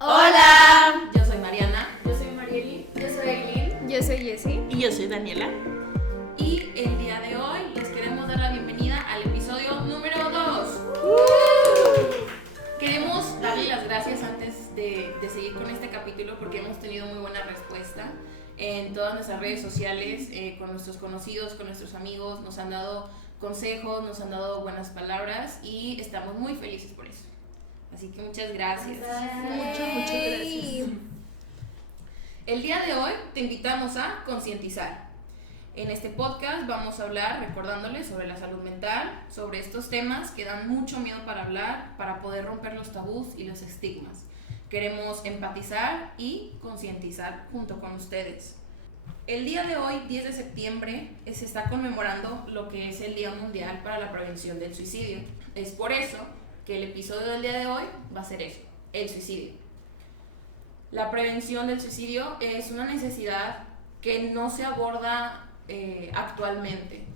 Hola, yo soy Mariana. Yo soy Marieli. Yo soy Aileen. Yo soy Jessie. Y yo soy Daniela. Y el día de hoy les queremos dar la bienvenida al episodio número 2. Queremos darle las gracias antes de seguir con este capítulo porque hemos tenido muy buena respuesta en todas nuestras redes sociales, con nuestros conocidos, con nuestros amigos. Nos han dado consejos, nos han dado buenas palabras y estamos muy felices por eso. Así que muchas gracias. Muchas gracias. El día de hoy te invitamos a concientizar. En este podcast vamos a hablar, recordándoles sobre la salud mental, sobre estos temas que dan mucho miedo para hablar, para poder romper los tabús y los estigmas. Queremos empatizar y concientizar junto con ustedes. El día de hoy, 10 de septiembre, se está conmemorando lo que es el Día Mundial para la Prevención del Suicidio. Es por eso que el episodio del día de hoy va a ser eso, el suicidio. La prevención del suicidio es una necesidad que no se aborda actualmente.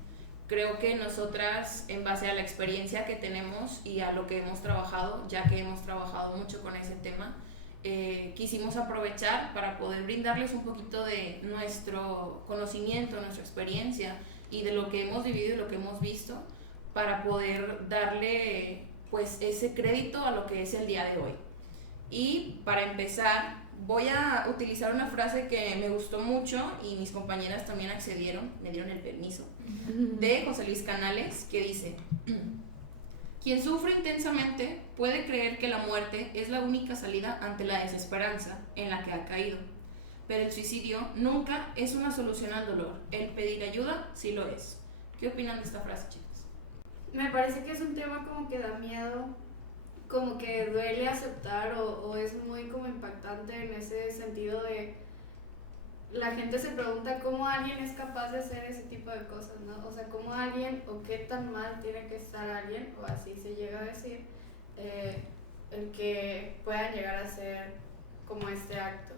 Creo que nosotras, en base a la experiencia que tenemos y a lo que hemos trabajado, ya que hemos trabajado mucho con ese tema, quisimos aprovechar para poder brindarles un poquito de nuestro conocimiento, nuestra experiencia y de lo que hemos vivido y lo que hemos visto para poder darle pues ese crédito a lo que es el día de hoy. Y para empezar, voy a utilizar una frase que me gustó mucho y mis compañeras también accedieron, me dieron el permiso, de José Luis Canales, que dice: quien sufre intensamente puede creer que la muerte es la única salida ante la desesperanza en la que ha caído, pero el suicidio nunca es una solución al dolor. El pedir ayuda sí lo es. ¿Qué opinan de esta frase, chicos? Me parece que es un tema como que da miedo, como que duele aceptar o es muy como impactante en ese sentido de la gente se pregunta cómo alguien es capaz de hacer ese tipo de cosas, ¿no? O sea, cómo alguien o qué tan mal tiene que estar alguien, o así se llega a decir, el que puedan llegar a hacer como este acto.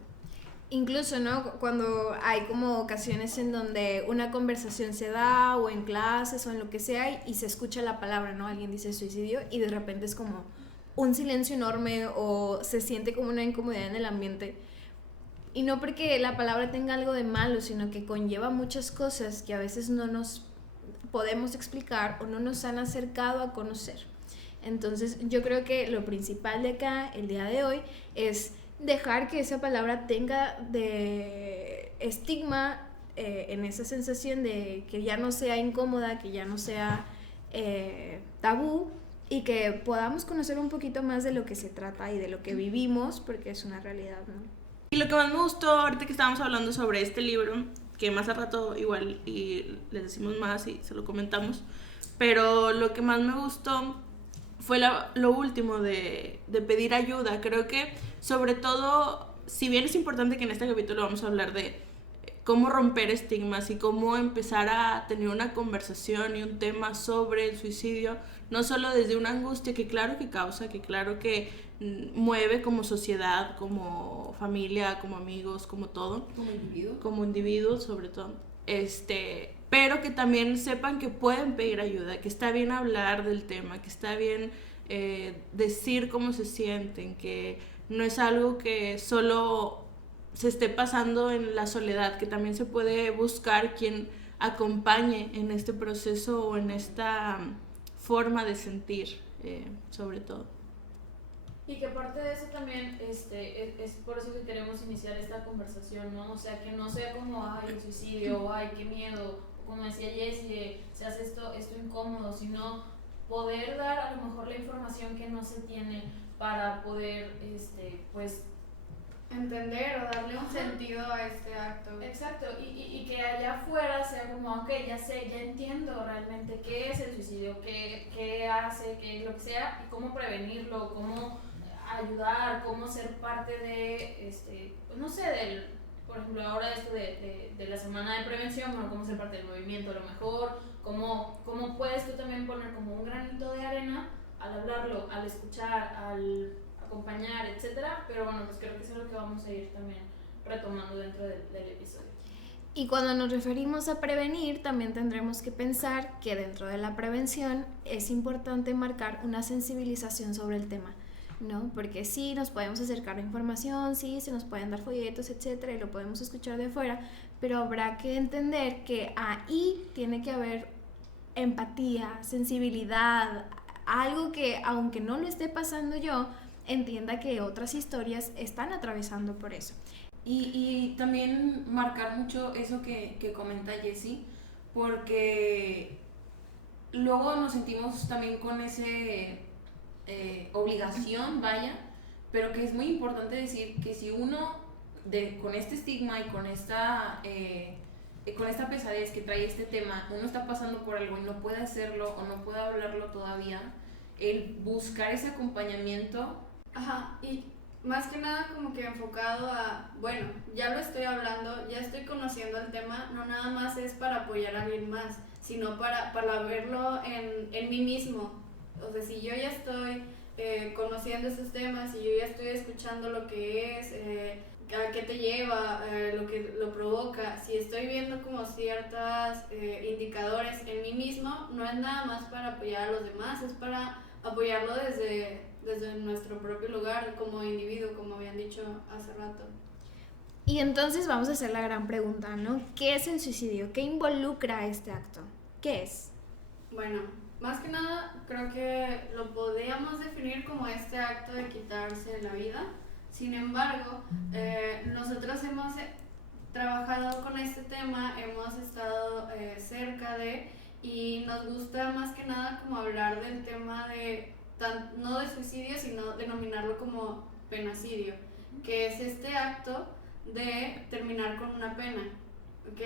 Incluso, ¿no? Cuando hay como ocasiones en donde una conversación se da o en clases o en lo que sea y se escucha la palabra, ¿no? Alguien dice suicidio y de repente es como un silencio enorme o se siente como una incomodidad en el ambiente. Y no porque la palabra tenga algo de malo, sino que conlleva muchas cosas que a veces no nos podemos explicar o no nos han acercado a conocer. Entonces yo creo que lo principal de acá, el día de hoy, es dejar que esa palabra tenga de estigma, en esa sensación de que ya no sea incómoda, que ya no sea tabú, y que podamos conocer un poquito más de lo que se trata y de lo que vivimos, porque es una realidad, ¿no? Y lo que más me gustó ahorita que estábamos hablando sobre este libro, que más al rato igual y les decimos más y se lo comentamos, pero lo que más me gustó fue lo último de pedir ayuda. Creo que sobre todo, si bien es importante que en este capítulo vamos a hablar de cómo romper estigmas y cómo empezar a tener una conversación y un tema sobre el suicidio, no solo desde una angustia que claro que causa, que claro que mueve como sociedad, como familia, como amigos, como todo. Como individuos sobre todo. Pero que también sepan que pueden pedir ayuda, que está bien hablar del tema, que está bien decir cómo se sienten, que no es algo que solo se esté pasando en la soledad, que también se puede buscar quien acompañe en este proceso o en esta forma de sentir, sobre todo. Y que aparte de eso también es por eso que queremos iniciar esta conversación, ¿no? O sea, que no sea como, ay, el suicidio, ay, qué miedo, como decía Jessie, se hace esto incómodo, sino poder dar a lo mejor la información que no se tiene para poder, pues, entender o darle un sentido a este acto. Exacto, y que allá afuera sea como, ok, ya sé, ya entiendo realmente qué es el suicidio, qué hace, qué es lo que sea, y cómo prevenirlo, cómo ayudar, cómo ser parte de, pues no sé, por ejemplo, ahora esto de la semana de prevención, bueno, cómo ser parte del movimiento a lo mejor, cómo puedes tú también poner como un granito de arena al hablarlo, al escuchar, al acompañar, etcétera, pero bueno, pues creo que eso es lo que vamos a ir también retomando dentro del episodio. Y cuando nos referimos a prevenir, también tendremos que pensar que dentro de la prevención es importante marcar una sensibilización sobre el tema. ¿no? Porque sí, nos podemos acercar a información, sí, se nos pueden dar folletos, etcétera, y lo podemos escuchar de afuera, pero habrá que entender que ahí tiene que haber empatía, sensibilidad, algo que aunque no lo esté pasando yo, entienda que otras historias están atravesando por eso. Y también marcar mucho eso que comenta Jessie, porque luego nos sentimos también con ese obligación, vaya, pero que es muy importante decir que si uno con este estigma y con esta pesadez que trae este tema, uno está pasando por algo y no puede hacerlo o no puede hablarlo todavía, el buscar ese acompañamiento. Ajá, y más que nada como que enfocado a, bueno, ya lo estoy hablando, ya estoy conociendo el tema, no nada más es para apoyar a alguien más, sino para verlo en mí mismo. O sea, si yo ya estoy conociendo esos temas, si yo ya estoy escuchando lo que es, a qué te lleva, lo que lo provoca, si estoy viendo como ciertos indicadores en mí mismo, no es nada más para apoyar a los demás, es para apoyarlo desde nuestro propio lugar como individuo, como habían dicho hace rato. Y entonces vamos a hacer la gran pregunta, ¿no? ¿Qué es el suicidio? ¿Qué involucra este acto? ¿Qué es? Bueno, más que nada creo que lo podríamos definir como este acto de quitarse la vida. Sin embargo, nosotros hemos trabajado con este tema, hemos estado cerca de, y nos gusta más que nada como hablar del tema de, no de suicidio, sino denominarlo como penacidio, que es este acto de terminar con una pena, ¿ok?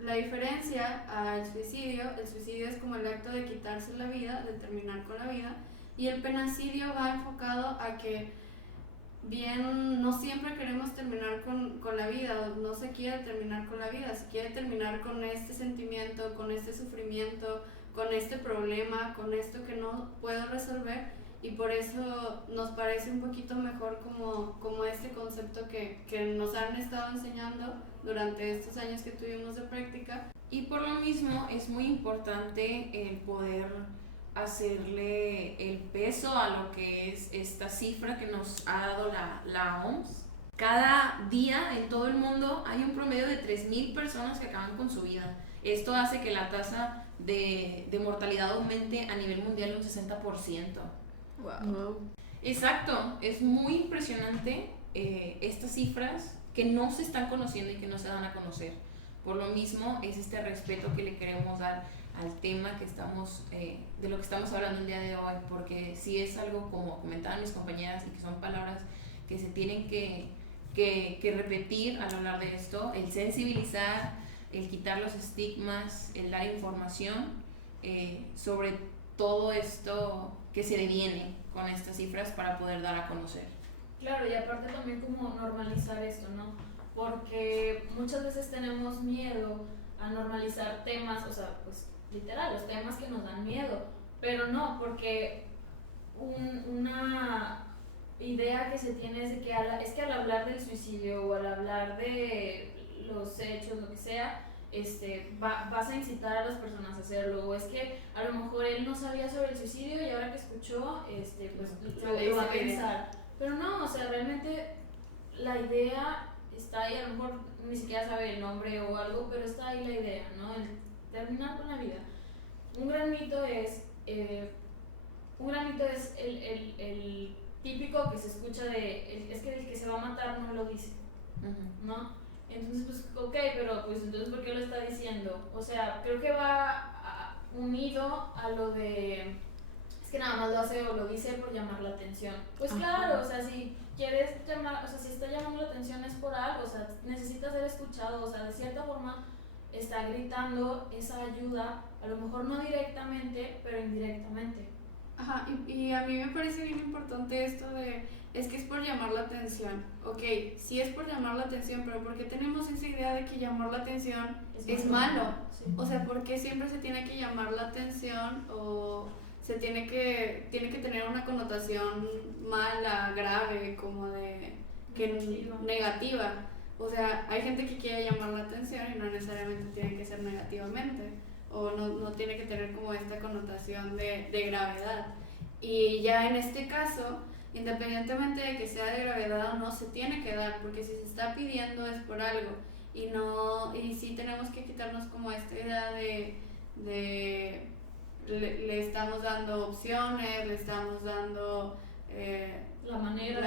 La diferencia al suicidio, el suicidio es como el acto de quitarse la vida, de terminar con la vida, y el penacidio va enfocado a que bien, no siempre queremos terminar con la vida, o no se quiere terminar con la vida, se quiere terminar con este sentimiento, con este sufrimiento, con este problema, con esto que no puedo resolver, y por eso nos parece un poquito mejor como este concepto que nos han estado enseñando durante estos años que tuvimos de práctica. Y por lo mismo es muy importante el poder hacerle el peso a lo que es esta cifra que nos ha dado la OMS. Cada día en todo el mundo hay un promedio de 3.000 personas que acaban con su vida. Esto hace que la tasa de mortalidad aumente a nivel mundial un 60%. Wow. Exacto, es muy impresionante estas cifras que no se están conociendo y que no se dan a conocer. Por lo mismo es este respeto que le queremos dar al tema que estamos, de lo que estamos hablando el día de hoy, porque sí es algo, como comentaban mis compañeras, y que son palabras que se tienen que repetir al hablar de esto, el sensibilizar, el quitar los estigmas, el dar información sobre todo esto que se deviene con estas cifras para poder dar a conocer. Claro, y aparte también como normalizar esto, ¿no? Porque muchas veces tenemos miedo a normalizar temas, o sea, pues literal, los temas que nos dan miedo, pero no, porque una idea que se tiene es de que es que al hablar del suicidio o al hablar de los hechos, lo que sea, vas a incitar a las personas a hacerlo, o es que a lo mejor él no sabía sobre el suicidio y ahora que escuchó, pues lo va a pensar. Pero no, o sea, realmente la idea está ahí, a lo mejor ni siquiera sabe el nombre o algo, pero está ahí la idea, ¿no? El terminar con la vida. Un gran mito es el típico que se escucha es que el que se va a matar no lo dice, ¿no? Entonces, pues, ok, pero pues entonces, ¿por qué lo está diciendo? O sea, creo que va unido a lo de, es que nada más lo hace o lo dice por llamar la atención. Pues claro, o sea, si quieres llamar, o sea, si está llamando la atención es por algo, o sea, necesita ser escuchado, o sea, de cierta forma está gritando esa ayuda, a lo mejor no directamente, pero indirectamente. Ajá, y a mí me parece bien importante esto es que es por llamar la atención. Ok, sí es por llamar la atención, pero ¿por qué tenemos esa idea de que llamar la atención es malo? Sí. O sea, ¿por qué siempre se tiene que llamar la atención o se tiene que tener una connotación mala, grave, como de negativa? O sea, hay gente que quiere llamar la atención y no necesariamente tiene que ser negativamente, o no tiene que tener como esta connotación de gravedad. Y ya en este caso, independientemente de que sea de gravedad o no, se tiene que dar, porque si se está pidiendo es por algo. Y sí tenemos que quitarnos como esta idea de le estamos dando opciones, le estamos dando la manera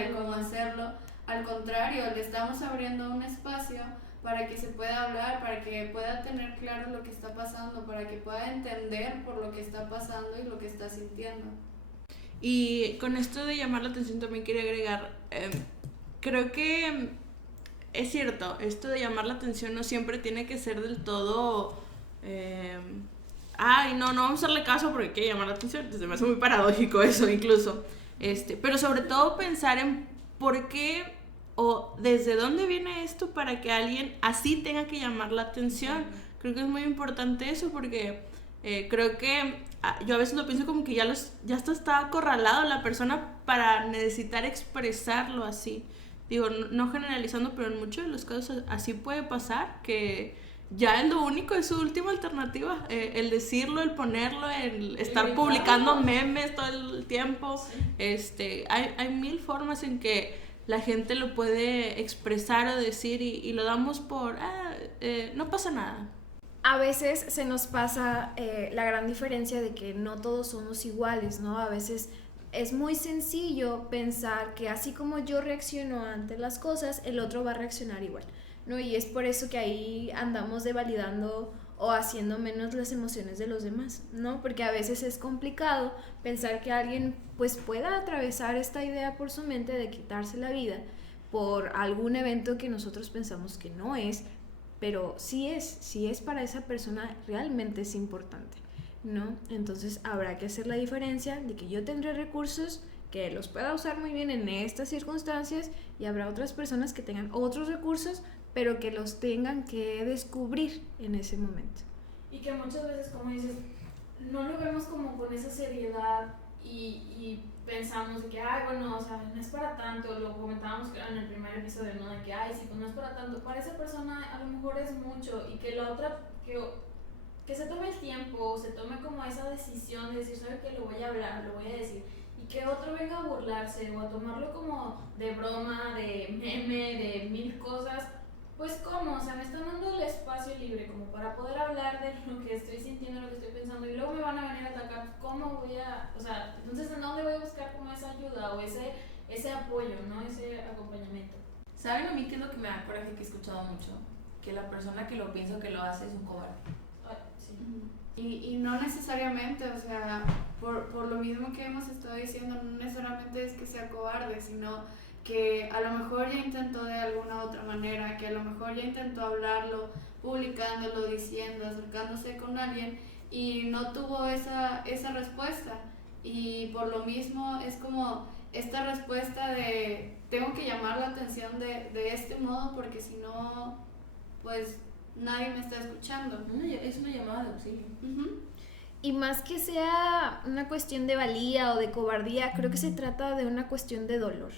de cómo hacerlo. Al contrario, le estamos abriendo un espacio para que se pueda hablar, para que pueda tener claro lo que está pasando, para que pueda entender por lo que está pasando y lo que está sintiendo. Y con esto de llamar la atención también quería agregar, creo que es cierto, esto de llamar la atención no siempre tiene que ser del todo, no vamos a hacerle caso porque hay que llamar la atención, se me hace muy paradójico eso incluso, pero sobre todo pensar en por qué o desde dónde viene esto para que alguien así tenga que llamar la atención. Creo que es muy importante eso porque creo que yo a veces lo pienso como que ya está acorralado la persona para necesitar expresarlo así. Digo, no generalizando, pero en muchos de los casos así puede pasar, que ya es lo único, es su última alternativa, el decirlo, el ponerlo, el estar publicando memes todo el tiempo. Sí. Hay mil formas en que la gente lo puede expresar o decir y lo damos por, no pasa nada. A veces se nos pasa la gran diferencia de que no todos somos iguales, ¿no? A veces es muy sencillo pensar que así como yo reacciono ante las cosas, el otro va a reaccionar igual, ¿no? Y es por eso que ahí andamos devalidando o haciendo menos las emociones de los demás, ¿no? Porque a veces es complicado pensar que alguien pues pueda atravesar esta idea por su mente de quitarse la vida por algún evento que nosotros pensamos que no es, pero si es para esa persona realmente es importante, ¿no? Entonces habrá que hacer la diferencia de que yo tendré recursos que los pueda usar muy bien en estas circunstancias y habrá otras personas que tengan otros recursos pero que los tengan que descubrir en ese momento. Y que muchas veces, como dices, no lo vemos como con esa seriedad y pensamos de que, bueno, o sea, no es para tanto, lo comentábamos en el primer episodio, ¿no? De que, sí, pues no es para tanto, para esa persona a lo mejor es mucho y que la otra, que se tome el tiempo, se tome como esa decisión de decir, ¿sabe qué? Lo voy a hablar, lo voy a decir. Y que otro venga a burlarse o a tomarlo como de broma, de meme, de mil cosas. Pues ¿cómo? O sea, me están dando el espacio libre como para poder hablar de lo que estoy sintiendo, lo que estoy pensando y luego me van a venir a atacar. ¿Cómo voy a...? O sea, entonces ¿en dónde voy a buscar como esa ayuda o ese apoyo, ¿no? Ese acompañamiento? ¿Saben a mí qué es lo que me da coraje que he escuchado mucho? Que la persona que lo piensa o que lo hace es un cobarde. Sí. Y no necesariamente, o sea, por lo mismo que hemos estado diciendo, no necesariamente es que sea cobarde, sino que a lo mejor ya intentó de alguna otra manera, que a lo mejor ya intentó hablarlo, publicándolo, diciendo, acercándose con alguien y no tuvo esa respuesta. Y por lo mismo es como esta respuesta de tengo que llamar la atención de este modo porque si no, pues nadie me está escuchando. Es una llamada de auxilio. Y más que sea una cuestión de valía o de cobardía, creo que se trata de una cuestión de dolor,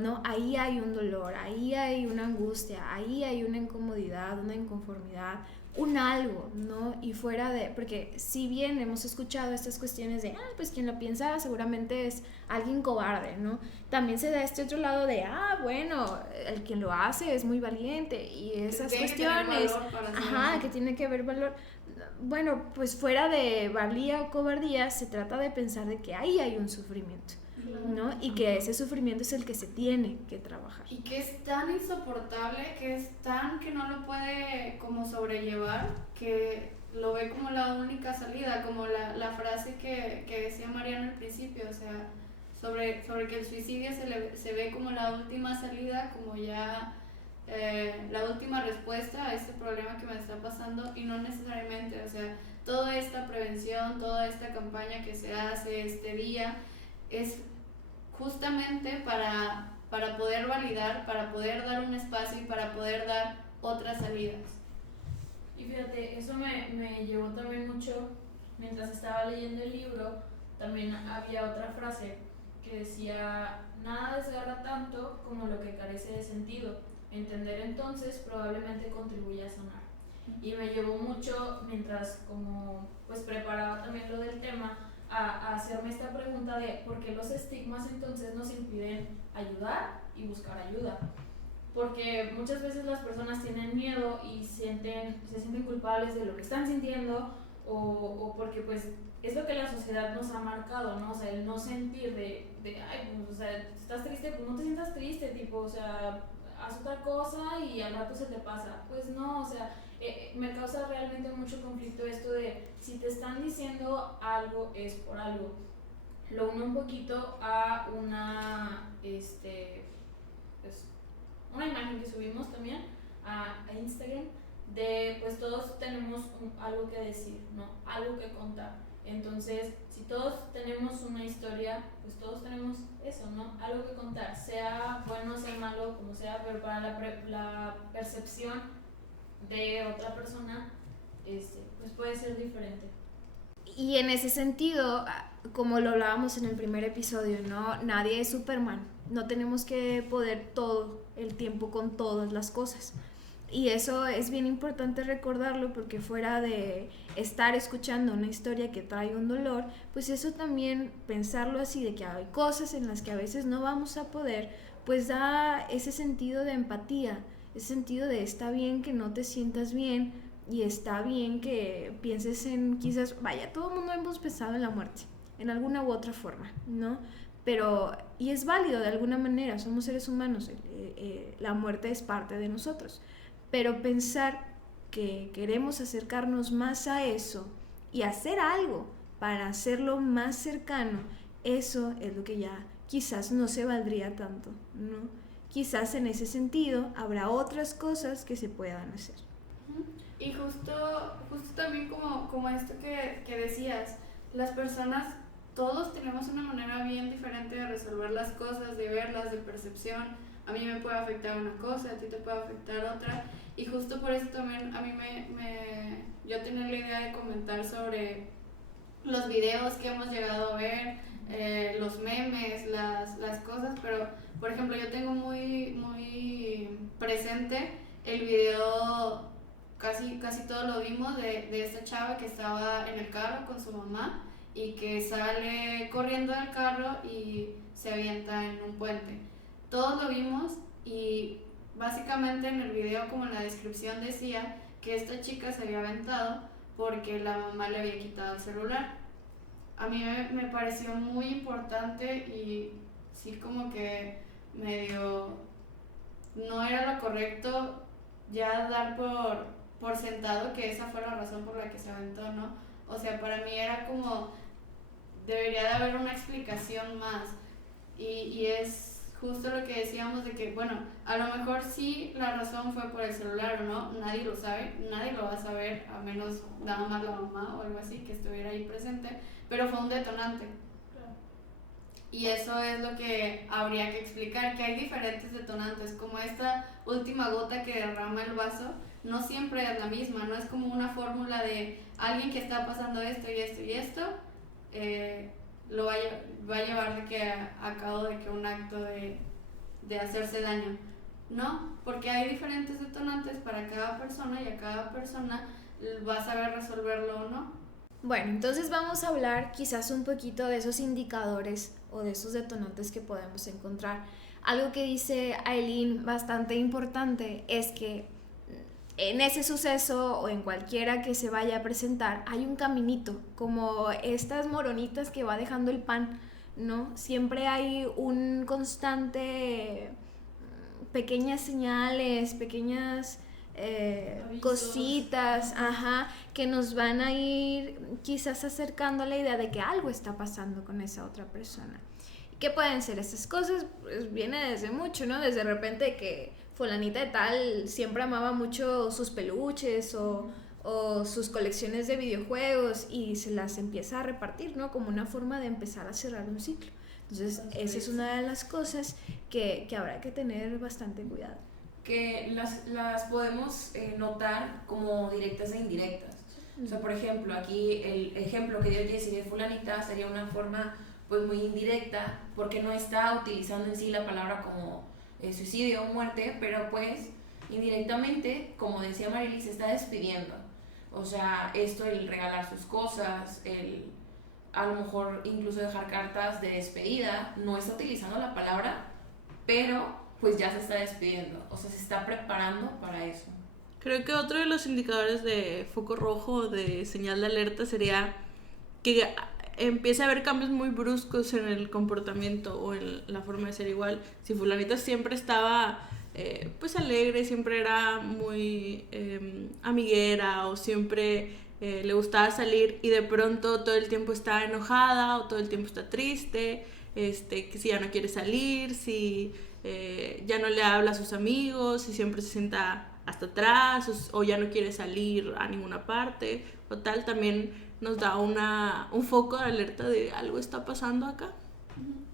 ¿no? Ahí hay un dolor, ahí hay una angustia, ahí hay una incomodidad, una inconformidad, un algo, ¿no? Y fuera de, porque si bien hemos escuchado estas cuestiones de, pues quien lo piensa seguramente es alguien cobarde, ¿no? También se da este otro lado de, bueno, el quien lo hace es muy valiente y esas cuestiones, que tiene que haber valor. Bueno, pues fuera de valía o cobardía, se trata de pensar de que ahí hay un sufrimiento, ¿no? Y que ese sufrimiento es el que se tiene que trabajar. Y que es tan insoportable, que es tan que no lo puede como sobrellevar, que lo ve como la única salida, como la frase que decía Mariana al principio, o sea, sobre que el suicidio se ve como la última salida, como ya la última respuesta a este problema que me está pasando, y no necesariamente, o sea, toda esta prevención, toda esta campaña que se hace este día es justamente para poder validar, para poder dar un espacio y para poder dar otras salidas. Y fíjate, eso me llevó también mucho, mientras estaba leyendo el libro, también había otra frase que decía, nada desgarra tanto como lo que carece de sentido. Entender entonces probablemente contribuye a sanar. Y me llevó mucho, mientras como pues preparaba también lo del tema, a hacerme esta pregunta de por qué los estigmas entonces nos impiden ayudar y buscar ayuda. Porque muchas veces las personas tienen miedo y se sienten culpables de lo que están sintiendo o porque pues es lo que la sociedad nos ha marcado, ¿no? O sea, el no sentir ay, pues, o sea, estás triste, pues no te sientas triste, tipo, o sea, haz otra cosa y al rato se te pasa. Pues no, o sea, me causa realmente mucho conflicto esto de si te están diciendo algo es por algo. Lo uno un poquito a una, pues, una imagen que subimos también a Instagram de pues todos tenemos algo que decir, ¿no? Algo que contar. Entonces, si todos tenemos una historia, pues todos tenemos eso, ¿no? Algo que contar, sea bueno, sea malo, como sea, pero para la percepción de otra persona, pues puede ser diferente. Y en ese sentido, como lo hablábamos en el primer episodio, ¿no? Nadie es Superman. No tenemos que poder todo el tiempo con todas las cosas. Y eso es bien importante recordarlo porque fuera de estar escuchando una historia que trae un dolor, pues eso también pensarlo así de que hay cosas en las que a veces no vamos a poder, pues da ese sentido de empatía, ese sentido de está bien que no te sientas bien y está bien que pienses en quizás, vaya, todo el mundo hemos pensado en la muerte, en alguna u otra forma, ¿no? Pero, y es válido de alguna manera, somos seres humanos, la muerte es parte de nosotros. Pero pensar que queremos acercarnos más a eso y hacer algo para hacerlo más cercano, eso es lo que ya quizás no se valdría tanto, ¿no? Quizás en ese sentido habrá otras cosas que se puedan hacer. Y justo también como esto que decías, las personas, todos tenemos una manera bien diferente de resolver las cosas, de verlas, de percepción. A mí me puede afectar una cosa, a ti te puede afectar otra. Y justo por eso también a mí yo tenía la idea de comentar sobre los videos que hemos llegado a ver, los memes, las cosas, pero por ejemplo yo tengo muy presente el video, casi todos lo vimos, de esta chava que estaba en el carro con su mamá y que sale corriendo del carro y se avienta en un puente. Todos lo vimos y básicamente en el video, como en la descripción decía, que esta chica se había aventado porque la mamá le había quitado el celular. A mí me pareció muy importante y sí como que medio no era lo correcto ya dar por sentado que esa fue la razón por la que se aventó, ¿no? O sea, para mí era como debería de haber una explicación más y es justo lo que decíamos de que, bueno, a lo mejor sí la razón fue por el celular o no, nadie lo sabe, nadie lo va a saber, a menos nada más la mamá o algo así que estuviera ahí presente, pero fue un detonante. Claro. Y eso es lo que habría que explicar, que hay diferentes detonantes, como esta última gota que derrama el vaso, no siempre es la misma, no es como una fórmula de alguien que está pasando esto y esto y esto, lo va a llevar de que a cabo de que un acto de hacerse daño. No, porque hay diferentes detonantes para cada persona y a cada persona va a saber resolverlo o no. Bueno, entonces vamos a hablar quizás un poquito de esos indicadores o de esos detonantes que podemos encontrar. Algo que dice Aileen bastante importante es que en ese suceso o en cualquiera que se vaya a presentar hay un caminito, como estas moronitas que va dejando el pan, ¿no? Siempre hay un constante, pequeñas señales, pequeñas cositas, que nos van a ir quizás acercando a la idea de que algo está pasando con esa otra persona. ¿Qué pueden ser esas cosas? Pues viene desde mucho, ¿no? Desde repente que fulanita de tal siempre amaba mucho sus peluches o sus colecciones de videojuegos y se las empieza a repartir, ¿no? Como una forma de empezar a cerrar un ciclo. Entonces, esa es una de las cosas que habrá que tener bastante cuidado. Que las podemos notar como directas e indirectas. O sea, por ejemplo, aquí el ejemplo que dio Jessie de fulanita sería una forma pues muy indirecta porque no está utilizando en sí la palabra como suicidio o muerte, pero pues indirectamente, como decía Marilis, se está despidiendo. O sea, esto, el regalar sus cosas, el a lo mejor incluso dejar cartas de despedida, no está utilizando la palabra, pero pues ya se está despidiendo, o sea, se está preparando para eso. Creo que otro de los indicadores de foco rojo, de señal de alerta, sería que empiece a haber cambios muy bruscos en el comportamiento o en la forma de ser. Igual, si fulanita siempre estaba pues alegre, siempre era muy amiguera o siempre le gustaba salir y de pronto todo el tiempo está enojada o todo el tiempo está triste, que si ya no quiere salir, si ya no le habla a sus amigos, si siempre se sienta hasta atrás o ya no quiere salir a ninguna parte o tal, también nos da un foco de alerta de algo está pasando acá.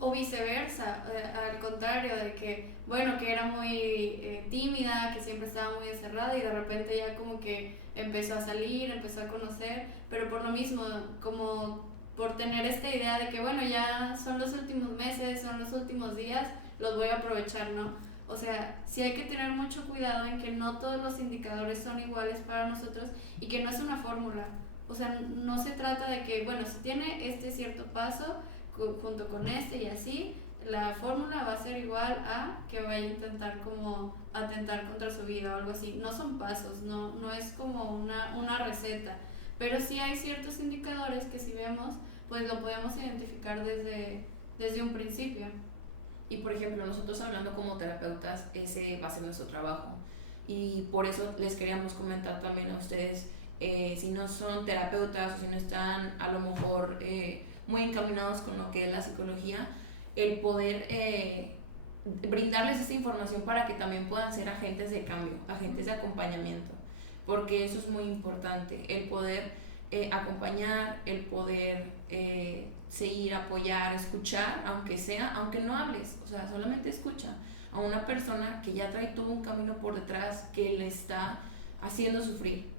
O viceversa, al contrario, de que, bueno, que era muy tímida, que siempre estaba muy encerrada y de repente ya como que empezó a salir, empezó a conocer, pero por lo mismo, como por tener esta idea de que, bueno, ya son los últimos meses, son los últimos días, los voy a aprovechar, ¿no? O sea, sí hay que tener mucho cuidado en que no todos los indicadores son iguales para nosotros y que no es una fórmula. O sea, no se trata de que, bueno, si tiene este cierto paso junto con este y así, la fórmula va a ser igual a que vaya a intentar como atentar contra su vida o algo así. No son pasos, no es como una receta, pero sí hay ciertos indicadores que si vemos, pues lo podemos identificar desde un principio. Y por ejemplo, nosotros hablando como terapeutas, ese va a ser nuestro trabajo. Y por eso les queríamos comentar también a ustedes, si no son terapeutas o si no están a lo mejor muy encaminados con lo que es la psicología, el poder brindarles esta información para que también puedan ser agentes de cambio, agentes de acompañamiento, porque eso es muy importante, el poder acompañar, el poder seguir, apoyar, escuchar, aunque no hables, o sea, solamente escucha a una persona que ya trae todo un camino por detrás que le está haciendo sufrir.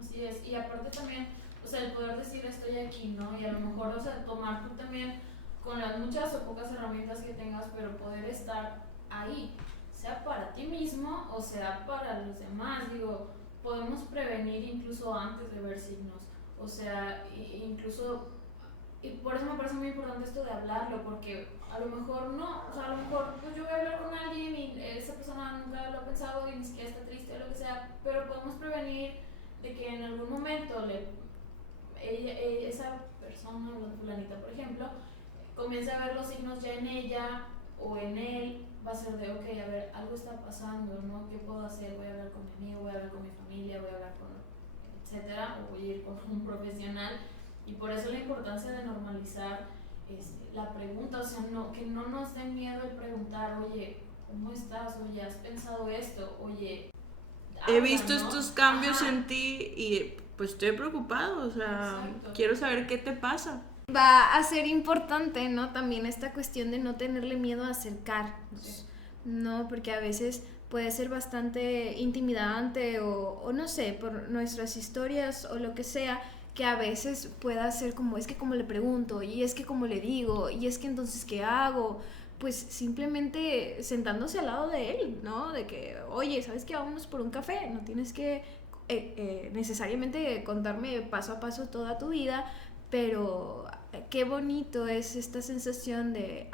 Así es, y aparte también, o sea, el poder decir estoy aquí, ¿no? Y a lo mejor, o sea, tomar tú también con las muchas o pocas herramientas que tengas, pero poder estar ahí, sea para ti mismo o sea para los demás. Digo, podemos prevenir incluso antes de ver signos, o sea, incluso, y por eso me parece muy importante esto de hablarlo, porque a lo mejor no, o sea, a lo mejor pues yo voy a hablar con alguien y esa persona nunca lo ha pensado y ni siquiera está triste o lo que sea, pero podemos prevenir de que en algún momento esa persona, la fulanita por ejemplo, comience a ver los signos ya en ella o en él, va a ser de, ok, a ver, algo está pasando, ¿no? ¿Qué puedo hacer? Voy a hablar con mi amigo, voy a hablar con mi familia, voy a hablar con etcétera, o voy a ir con un profesional. Y por eso la importancia de normalizar la pregunta, o sea, que no nos dé miedo el preguntar, oye, ¿cómo estás? Oye, ¿has pensado esto? Oye, he visto, ¿no?, estos cambios Ajá. en ti y pues estoy preocupado, o sea, Exacto. quiero saber qué te pasa. Va a ser importante, ¿no? También esta cuestión de no tenerle miedo a acercarnos, Sí. ¿no? Porque a veces puede ser bastante intimidante o no sé, por nuestras historias o lo que sea, que a veces pueda ser como, es que como le pregunto, y es que como le digo, y es que entonces ¿qué hago? Pues simplemente sentándose al lado de él, ¿no? De que, oye, ¿sabes qué? Vámonos por un café, no tienes que necesariamente contarme paso a paso toda tu vida, pero qué bonito es esta sensación de,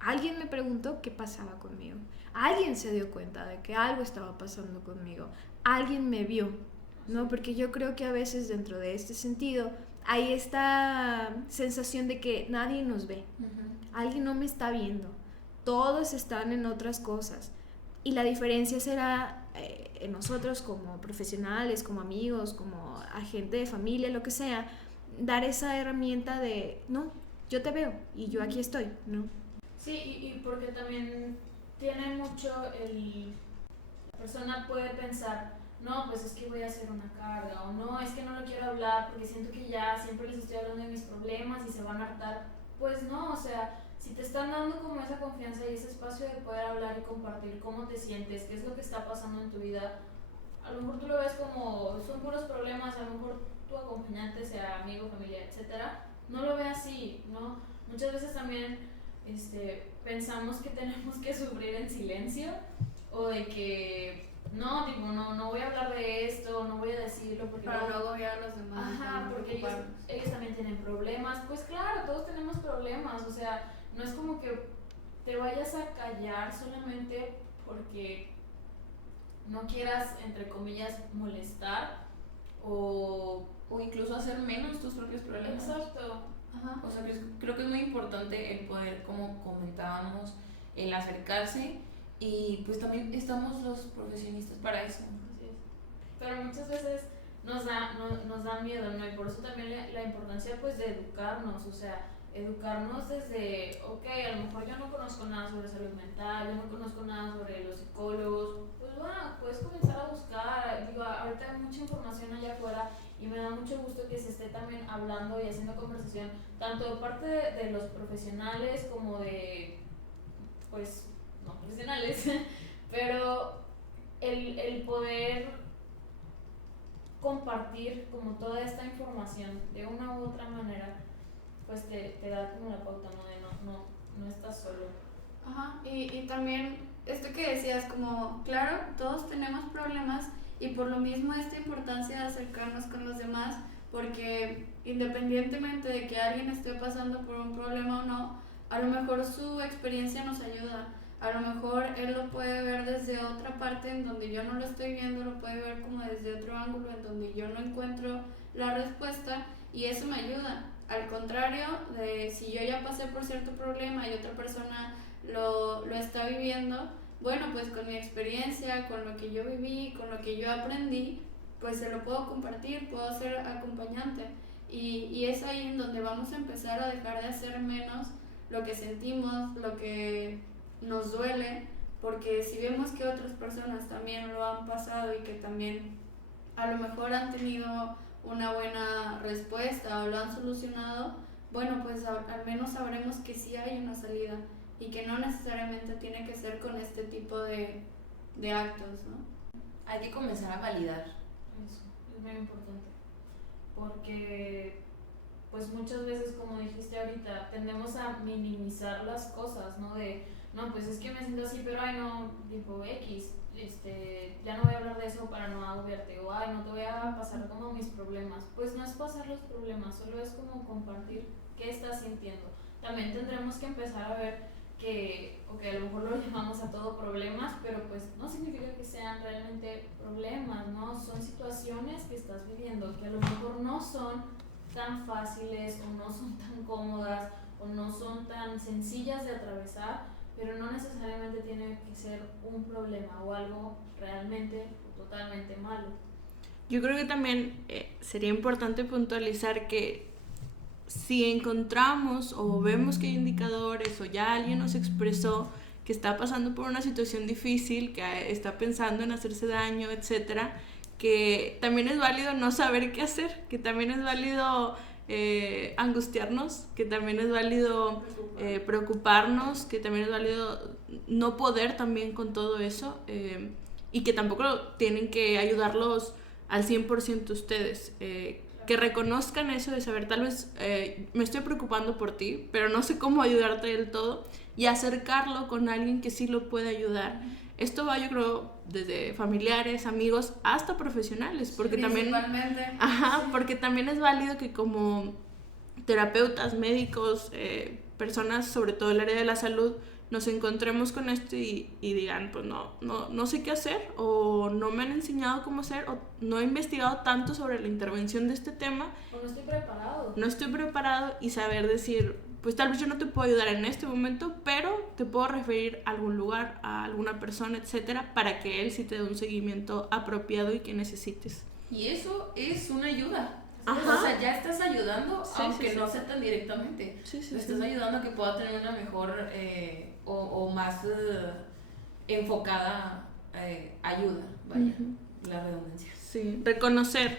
alguien me preguntó qué pasaba conmigo, alguien se dio cuenta de que algo estaba pasando conmigo, alguien me vio, ¿no? Porque yo creo que a veces dentro de este sentido hay esta sensación de que nadie nos ve, alguien no me está viendo, todos están en otras cosas y la diferencia será en nosotros como profesionales, como amigos, como agente de familia, lo que sea, dar esa herramienta de, no, yo te veo y yo aquí estoy, ¿no? Sí, y porque también tiene mucho la persona puede pensar, no, pues es que voy a hacer una carga, o no, es que no lo quiero hablar porque siento que ya siempre les estoy hablando de mis problemas y se van a hartar. Pues no, o sea, si te están dando como esa confianza y ese espacio de poder hablar y compartir cómo te sientes, qué es lo que está pasando en tu vida, a lo mejor tú lo ves como son puros problemas, a lo mejor tu acompañante sea amigo, familia, etcétera, no lo ve así, ¿no? Muchas veces también pensamos que tenemos que sufrir en silencio o de que no, tipo, no voy a hablar de esto, no voy a decirlo porque Para no, no agobiar a los demás. ajá, no porque preocuparnos. ellos también tienen problemas. Pues claro, todos tenemos problemas, o sea, no es como que te vayas a callar solamente porque no quieras, entre comillas, molestar o... incluso hacer menos tus propios problemas. Exacto, ajá. O sea, creo que es muy importante el poder, como comentábamos, el acercarse, y pues también estamos los profesionistas para eso. Así es. Pero muchas veces nos da miedo, ¿no? Y por eso también la importancia pues de educarnos, o sea, educarnos desde, ok, a lo mejor yo no conozco nada sobre salud mental, yo no conozco nada sobre los psicólogos, pues bueno, puedes comenzar a buscar, digo, ahorita hay mucha información allá afuera y me da mucho gusto que se esté también hablando y haciendo conversación, tanto de parte de los profesionales como de, pues, no profesionales, pero el poder compartir como toda esta información de una u otra manera, pues te da como la pauta, ¿no? De no estás solo. Ajá, y también esto que decías, como, claro, todos tenemos problemas y por lo mismo esta importancia de acercarnos con los demás, porque independientemente de que alguien esté pasando por un problema o no, a lo mejor su experiencia nos ayuda, a lo mejor él lo puede ver desde otra parte en donde yo no lo estoy viendo, lo puede ver como desde otro ángulo en donde yo no encuentro la respuesta y eso me ayuda. Al contrario de si yo ya pasé por cierto problema y otra persona lo está viviendo, bueno, pues con mi experiencia, con lo que yo viví, con lo que yo aprendí, pues se lo puedo compartir, puedo ser acompañante. Y es ahí en donde vamos a empezar a dejar de hacer menos lo que sentimos, lo que nos duele, porque si vemos que otras personas también lo han pasado y que también a lo mejor han tenido una buena respuesta o lo han solucionado, bueno, pues al menos sabremos que sí hay una salida y que no necesariamente tiene que ser con este tipo de actos, ¿no? Hay que comenzar a validar. Eso es muy importante, porque pues muchas veces, como dijiste ahorita, tendemos a minimizar las cosas, ¿no? De, no, pues es que me siento así, pero ay no, tipo X, ya no voy a hablar de eso para no agobiarte, o ay no te voy a pasar como mis problemas. Pues no es pasar los problemas, solo es como compartir qué estás sintiendo. También tendremos que empezar a ver que, ok, a lo mejor lo llamamos a todo problemas, pero pues no significa que sean realmente problemas, ¿no? Son situaciones que estás viviendo que a lo mejor no son tan fáciles o no son tan cómodas o no son tan sencillas de atravesar, pero no necesariamente tiene que ser un problema o algo realmente o totalmente malo. Yo creo que también sería importante puntualizar que si encontramos o vemos que hay indicadores o ya alguien nos expresó que está pasando por una situación difícil, que está pensando en hacerse daño, etcétera, que también es válido no saber qué hacer, que también es válido angustiarnos, que también es válido preocuparnos, que también es válido no poder también con todo eso, y que tampoco tienen que ayudarlos al 100% ustedes, que reconozcan eso de saber, tal vez me estoy preocupando por ti, pero no sé cómo ayudarte del todo, y acercarlo con alguien que sí lo puede ayudar. Esto va, yo creo, desde familiares, amigos, hasta profesionales, porque también, porque también es válido que como terapeutas, médicos, personas, sobre todo el área de la salud, nos encontremos con esto y digan, pues no sé qué hacer, o no me han enseñado cómo hacer, o no he investigado tanto sobre la intervención de este tema. O no estoy preparado. No estoy preparado, y saber decir, pues tal vez yo no te puedo ayudar en este momento, pero te puedo referir a algún lugar, a alguna persona, etcétera, para que él sí te dé un seguimiento apropiado y que necesites. Y eso es una ayuda. Ajá. O sea, ya estás ayudando, Sí, aunque sí, no sea tan directamente. Estás ayudando a que pueda tener una mejor o más enfocada ayuda, vaya, la redundancia. Sí, reconocer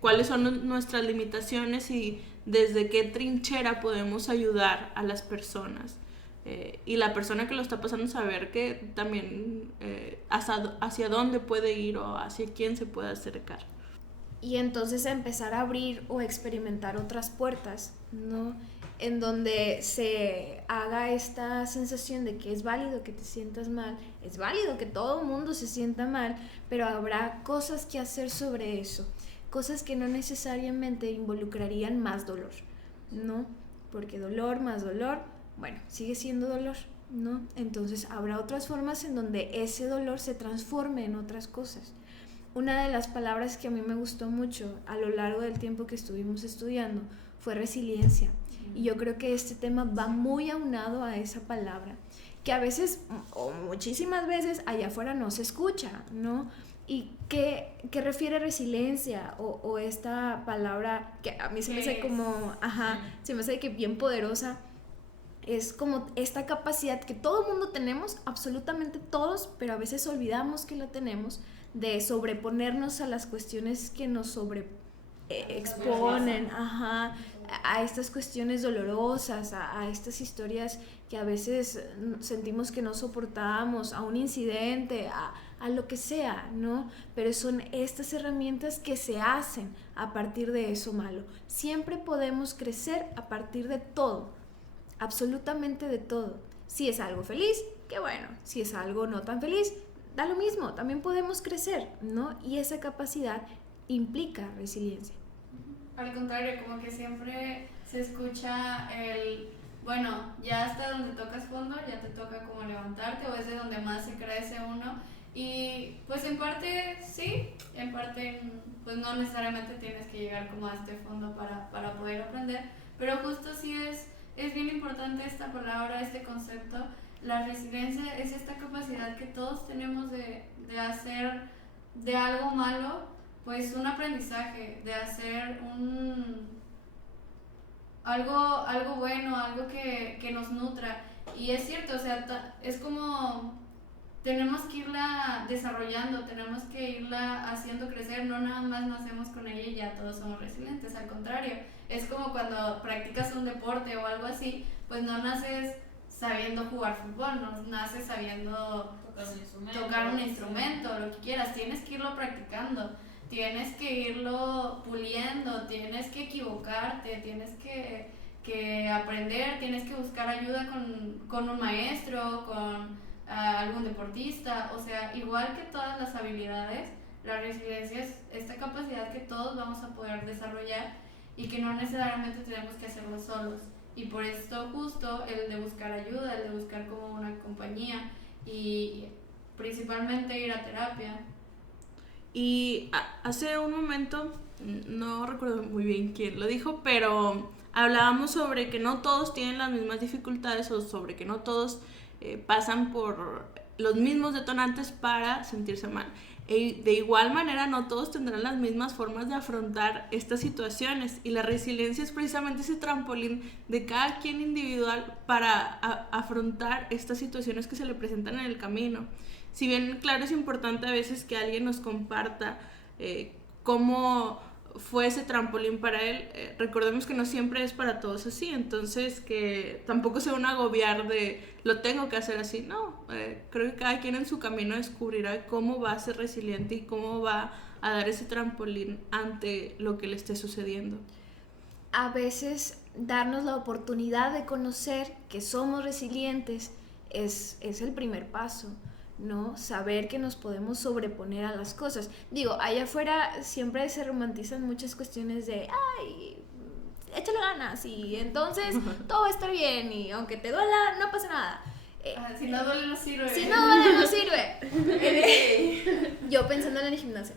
cuáles son nuestras limitaciones y desde qué trinchera podemos ayudar a las personas. Y la persona que lo está pasando, saber que también hacia dónde puede ir o hacia quién se puede acercar. Y entonces empezar a abrir o experimentar otras puertas, ¿no? en donde se haga esta sensación de que es válido que te sientas mal, es válido que todo el mundo se sienta mal, pero habrá cosas que hacer sobre eso, cosas que no necesariamente involucrarían más dolor, ¿no? Porque dolor más dolor, bueno, sigue siendo dolor, ¿no? Entonces habrá otras formas en donde ese dolor se transforme en otras cosas. Una de las palabras que a mí me gustó mucho a lo largo del tiempo que estuvimos estudiando fue resiliencia. Y yo creo que este tema va muy aunado a esa palabra, que a veces, o muchísimas veces, allá afuera no se escucha, ¿no? ¿Y qué refiere resiliencia? O esta palabra que a mí se me hace como, se me hace que bien poderosa, es como esta capacidad que todo el mundo tenemos, absolutamente todos, pero a veces olvidamos que la tenemos, de sobreponernos a las cuestiones que nos exponen, a estas cuestiones dolorosas, a estas historias que a veces sentimos que no soportamos, a un incidente, a lo que sea, ¿no? Pero son estas herramientas que se hacen a partir de eso malo. Siempre podemos crecer a partir de todo, absolutamente de todo. Si es algo feliz, qué bueno. Si es algo no tan feliz, da lo mismo, también podemos crecer, ¿no? Y esa capacidad implica resiliencia. Al contrario, como que siempre se escucha bueno, ya hasta donde tocas fondo, ya te toca como levantarte, o es de donde más se crece uno. Y pues en parte sí, en parte pues no necesariamente tienes que llegar como a este fondo para poder aprender, pero justo sí es bien importante esta palabra, este concepto. La resiliencia es esta capacidad que todos tenemos de hacer de algo malo pues un aprendizaje, de hacer algo bueno, algo que nos nutra. Y es cierto, o sea, es como tenemos que irla desarrollando, tenemos que irla haciendo crecer, no nada más nacemos con ella y ya todos somos resilientes, al contrario, es como cuando practicas un deporte o algo así, pues no naces sabiendo jugar fútbol, no naces sabiendo tocar un instrumento, lo que quieras, tienes que irlo practicando, tienes que irlo puliendo, tienes que equivocarte, tienes que aprender, tienes que buscar ayuda con un maestro, con algún deportista, o sea, igual que todas las habilidades, la resiliencia es esta capacidad que todos vamos a poder desarrollar y que no necesariamente tenemos que hacerlo solos. Y por esto justo el de buscar ayuda, el de buscar como una compañía y principalmente ir a terapia. Y hace un momento, no recuerdo muy bien quién lo dijo, pero hablábamos sobre que no todos tienen las mismas dificultades o sobre que no todos pasan por los mismos detonantes para sentirse mal. De igual manera, no todos tendrán las mismas formas de afrontar estas situaciones, y la resiliencia es precisamente ese trampolín de cada quien individual para afrontar estas situaciones que se le presentan en el camino. Si bien, claro, es importante a veces que alguien nos comparta cómo fue ese trampolín para él, recordemos que no siempre es para todos así, entonces que tampoco se van a agobiar de lo tengo que hacer así, no, creo que cada quien en su camino descubrirá cómo va a ser resiliente y cómo va a dar ese trampolín ante lo que le esté sucediendo. A veces darnos la oportunidad de conocer que somos resilientes es el primer paso, ¿no? Saber que nos podemos sobreponer a las cosas. Digo, allá afuera siempre se romantizan muchas cuestiones de ay, échale ganas y entonces todo va a estar bien y aunque te duela no pasa nada. Si no duele no sirve. Si no duele no sirve. Yo pensando en el gimnasio.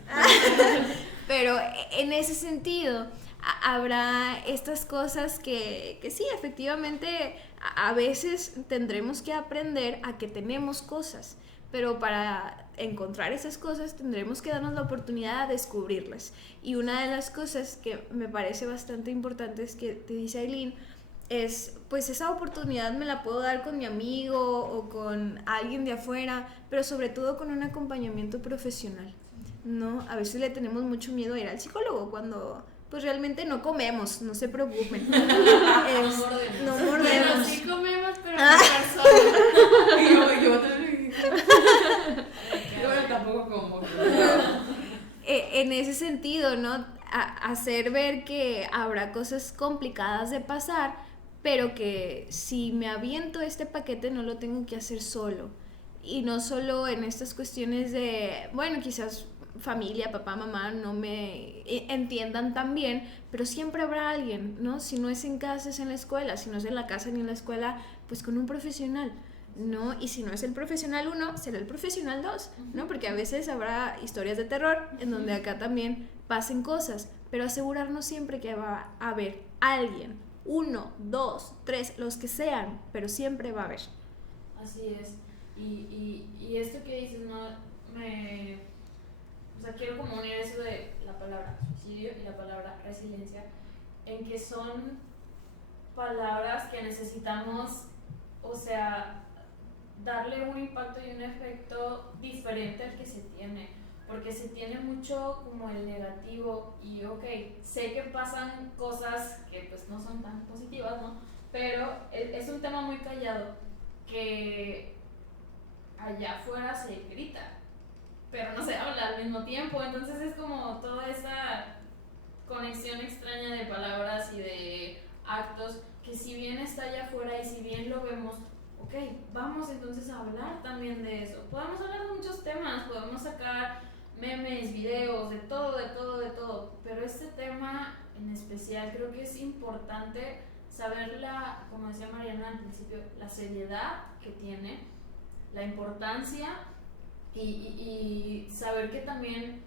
Pero en ese sentido habrá estas cosas que sí, efectivamente a veces tendremos que aprender a que tenemos cosas, pero para encontrar esas cosas tendremos que darnos la oportunidad de descubrirlas. Y una de las cosas que me parece bastante importante es que te dice Aileen, es pues esa oportunidad me la puedo dar con mi amigo o con alguien de afuera, pero sobre todo con un acompañamiento profesional, ¿no? A veces le tenemos mucho miedo a ir al psicólogo cuando pues realmente no comemos, no se preocupen. No mordemos. Bueno, sí comemos, pero no personas. Yo también. Yo tampoco como. En ese sentido, ¿no? Hacer ver que habrá cosas complicadas de pasar, pero que si me aviento este paquete no lo tengo que hacer solo. Y no solo en estas cuestiones de, bueno, quizás familia, papá, mamá no me entiendan tan bien, pero siempre habrá alguien, ¿no? Si no es en casa, es en la escuela, si no es en la casa ni en la escuela, pues con un profesional, ¿no? Y si no es el profesional 1, será el profesional 2, ¿no? Porque a veces habrá historias de terror en donde acá también pasen cosas, pero asegurarnos siempre que va a haber alguien, 1, 2, 3, los que sean, pero siempre va a haber. Así es. Y esto que dices, ¿no? O sea, quiero como unir eso de la palabra suicidio y la palabra resiliencia, en que son palabras que necesitamos, o sea, darle un impacto y un efecto diferente al que se tiene, porque se tiene mucho como el negativo y ok, sé que pasan cosas que pues no son tan positivas, ¿no? Pero es un tema muy callado que allá afuera se grita, pero no se habla al mismo tiempo, entonces es como toda esa conexión extraña de palabras y de actos que si bien está allá afuera y si bien lo vemos, ok, vamos entonces a hablar también de eso. Podemos hablar de muchos temas, podemos sacar memes, videos, de todo, pero este tema en especial creo que es importante saber como decía Mariana al principio, la seriedad que tiene, la importancia y saber que también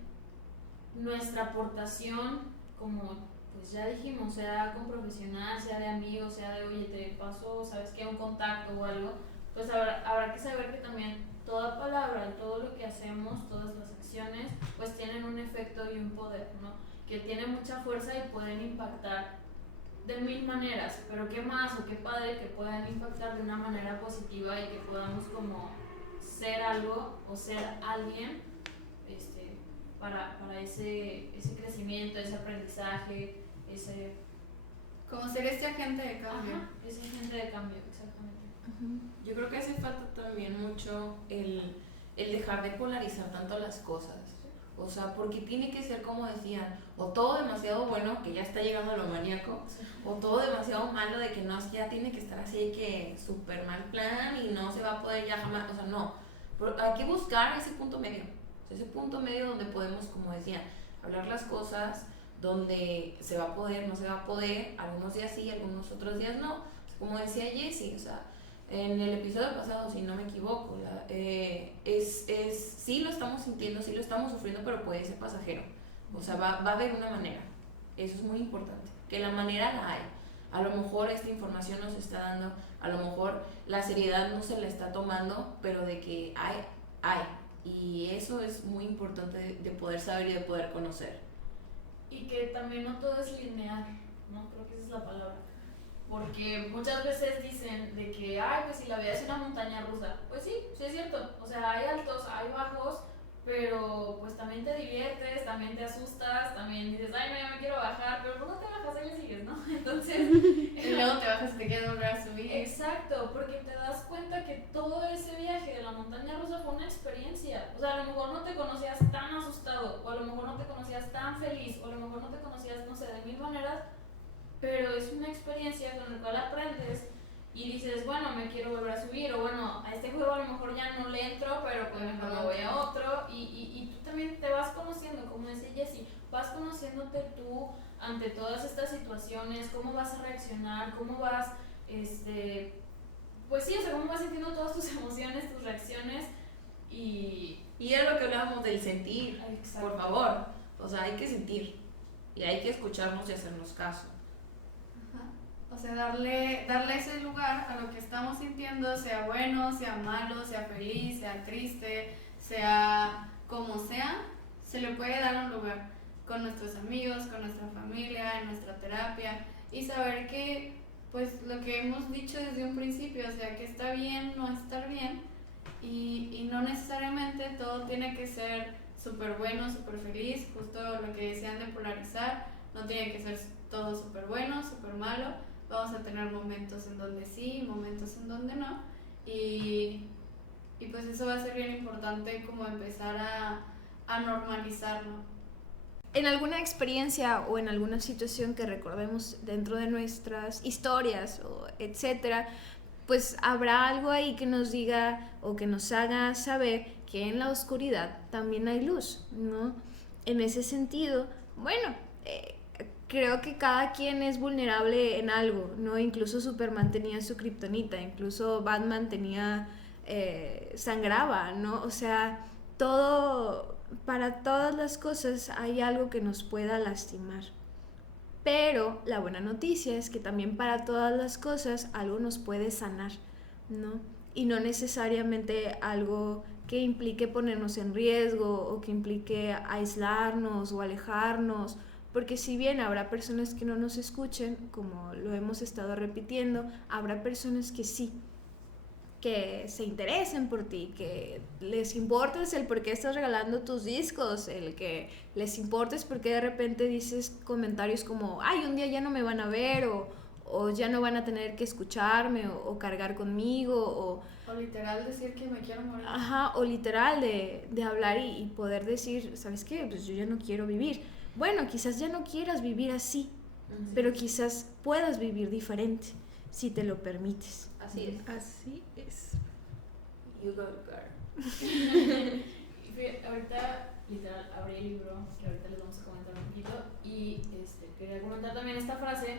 nuestra aportación, como pues ya dijimos, sea con profesional, sea de amigos, sea de oye, te paso, sabes que un contacto o algo, pues habrá que saber que también toda palabra y todo lo que hacemos, todas las acciones, pues tienen un efecto y un poder, ¿no? Que tiene mucha fuerza y pueden impactar de 1000 maneras, pero qué más o qué padre que puedan impactar de una manera positiva y que podamos como ser algo o ser alguien para ese crecimiento, ese aprendizaje, ese... Como ser este agente de cambio. Ajá, ese agente de cambio, exactamente. Yo creo que hace falta también mucho el dejar de polarizar tanto las cosas. O sea, porque tiene que ser, como decían, o todo demasiado bueno, que ya está llegando a lo maníaco, o todo demasiado malo, de que no, ya tiene que estar así, que súper mal plan y no se va a poder ya jamás. O sea, no. Pero hay que buscar ese punto medio. O sea, ese punto medio donde podemos, como decían, hablar las cosas, donde se va a poder, no se va a poder, algunos días sí, algunos otros días no. Como decía Jessie, o sea, en el episodio pasado, si no me equivoco, sí lo estamos sintiendo, sí lo estamos sufriendo, pero puede ser pasajero. O sea, va a haber una manera. Eso es muy importante, que la manera la hay. A lo mejor esta información nos está dando, a lo mejor la seriedad no se la está tomando, pero de que hay. Y eso es muy importante de poder saber y de poder conocer. Y que también no todo es lineal, ¿no? Creo que esa es la palabra. Porque muchas veces dicen de que, ay, pues si la vida es una montaña rusa. Pues sí, sí es cierto. O sea, hay altos, hay bajos, pero pues también te diviertes, también te asustas, también dices, ay, no, ya me quiero bajar, pero pues no te bajas, ahí le sigues, ¿no? Entonces... Y luego te bajas y te quieres volver a subir. Exacto, porque te das cuenta que todo ese viaje de la montaña rusa fue una experiencia. O sea, a lo mejor no te conocías tan asustado, o a lo mejor no te conocías tan feliz, o a lo mejor no te conocías, no sé, de 1000 maneras, pero es una experiencia con la cual aprendes y dices, bueno, me quiero volver a subir, o bueno, a este juego a lo mejor ya no le entro, pero pues mejor me voy a otro, y tú también te vas conociendo, como decía Jessie, vas conociéndote tú ante todas estas situaciones, cómo vas a reaccionar, cómo vas, pues sí, o sea, cómo vas sintiendo todas tus emociones, tus reacciones, y es lo que hablábamos del sentir. Exacto. Por favor, o sea, hay que sentir y hay que escucharnos y hacernos caso. O sea, darle ese lugar a lo que estamos sintiendo, sea bueno, sea malo, sea feliz, sea triste, sea como sea, se le puede dar un lugar con nuestros amigos, con nuestra familia, en nuestra terapia, y saber que, pues, lo que hemos dicho desde un principio, o sea, que está bien no estar bien, y no necesariamente todo tiene que ser súper bueno, súper feliz, justo lo que decían de polarizar, no tiene que ser todo súper bueno, súper malo. Vamos a tener momentos en donde sí, momentos en donde no, y pues eso va a ser bien importante como empezar a normalizarlo. en alguna experiencia o en alguna situación que recordemos dentro de nuestras historias o etcétera, pues habrá algo ahí que nos diga o que nos haga saber que en la oscuridad también hay luz, ¿no? En ese sentido, bueno, creo que cada quien es vulnerable en algo, ¿no? Incluso Superman tenía su kriptonita, incluso Batman tenía, sangraba, ¿no? O sea, para todas las cosas hay algo que nos pueda lastimar. Pero la buena noticia es que también para todas las cosas algo nos puede sanar, ¿no? Y no necesariamente algo que implique ponernos en riesgo o que implique aislarnos o alejarnos, porque si bien habrá personas que no nos escuchen, como lo hemos estado repitiendo, habrá personas que sí, que se interesen por ti, que les importes el por qué estás regalando tus discos, el que les importes porque de repente dices comentarios como, ay, un día ya no me van a ver, o ya no van a tener que escucharme, o cargar conmigo, O literal decir que me quiero morir. Ajá, o literal de hablar y poder decir, ¿sabes qué? Pues yo ya no quiero vivir. Bueno, quizás ya no quieras vivir así, pero quizás puedas vivir diferente, si te lo permites. Así es. Así es. You go, girl. Ahorita, literal, abrí el libro, que ahorita les vamos a comentar un poquito, y quería comentar también esta frase,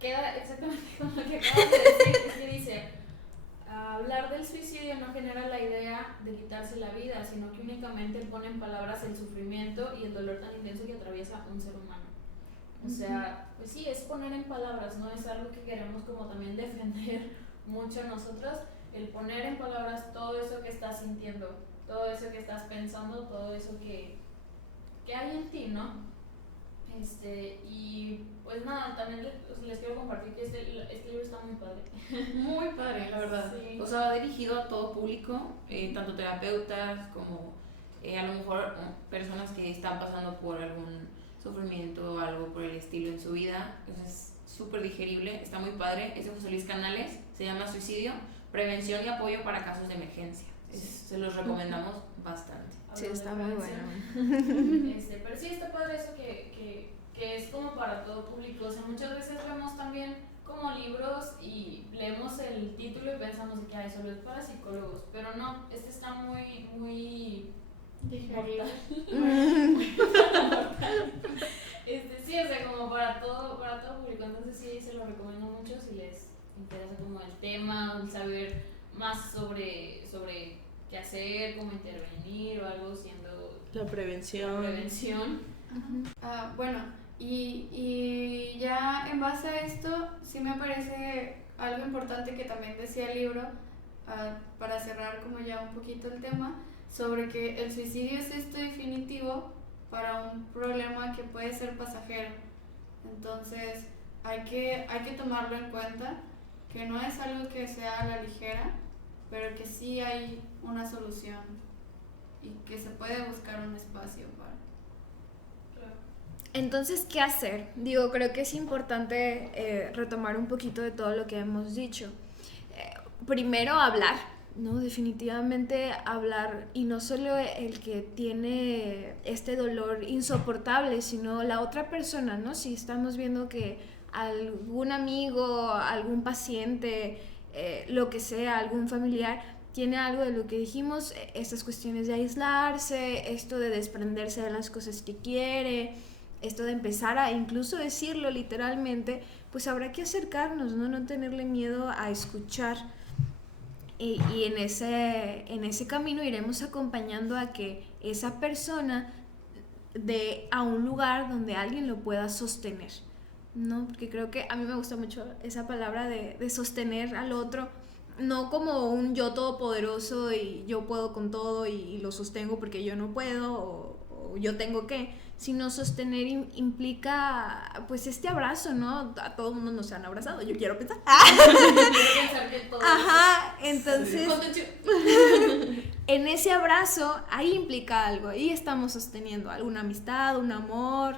queda exactamente como lo que acabas de decir, es que dice, hablar del suicidio no genera la idea de quitarse la vida, sino que únicamente pone en palabras el sufrimiento y el dolor tan intenso que atraviesa un ser humano. O sea, pues sí, es poner en palabras, ¿no? Es algo que queremos como también defender mucho nosotros, el poner en palabras todo eso que estás sintiendo, todo eso que estás pensando, todo eso que hay en ti, ¿no? Y pues nada, también les quiero compartir que este libro está muy padre. Muy padre, la verdad. Sí. O sea, va dirigido a todo público, tanto terapeutas como a lo mejor personas que están pasando por algún sufrimiento o algo por el estilo en su vida. Entonces es súper digerible, está muy padre. Es de José Luis Canales, se llama Suicidio, Prevención y Apoyo para Casos de Emergencia. Se los recomendamos bastante. Sí, está muy bueno. Pero sí está padre eso que es como para todo público. O sea, muchas veces vemos también como libros y leemos el título y pensamos que solo es para psicólogos, pero no, está muy, muy Digerible. Sí, o sea, como para todo público. Entonces sí, se lo recomiendo mucho si les interesa como el tema, el saber más sobre qué hacer, cómo intervenir o algo, siendo La prevención. Bueno, y ya en base a esto, sí me parece algo importante que también decía el libro, para cerrar como ya un poquito el tema, sobre que el suicidio es esto definitivo para un problema que puede ser pasajero. Entonces hay que tomarlo en cuenta, que no es algo que sea a la ligera, pero que sí hay una solución y que se puede buscar un espacio para. Entonces, ¿qué hacer? Creo que es importante retomar un poquito de todo lo que hemos dicho. Primero, hablar, ¿no? Definitivamente hablar, y no solo el que tiene este dolor insoportable, sino la otra persona, ¿no? Si estamos viendo que algún amigo, algún paciente, lo que sea, algún familiar, tiene algo de lo que dijimos, estas cuestiones de aislarse, esto de desprenderse de las cosas que quiere, esto de empezar a incluso decirlo literalmente, pues habrá que acercarnos, no tenerle miedo a escuchar. Y en ese camino iremos acompañando a que esa persona a un lugar donde alguien lo pueda sostener, ¿no? Porque creo que a mí me gusta mucho esa palabra de sostener al otro, no como un yo todopoderoso y yo puedo con todo y lo sostengo porque yo no puedo o yo tengo que, sino sostener implica pues este abrazo, ¿no? A todo el mundo nos han abrazado, yo quiero pensar. Ajá, entonces en ese abrazo ahí implica algo, ahí estamos sosteniendo alguna amistad, un amor,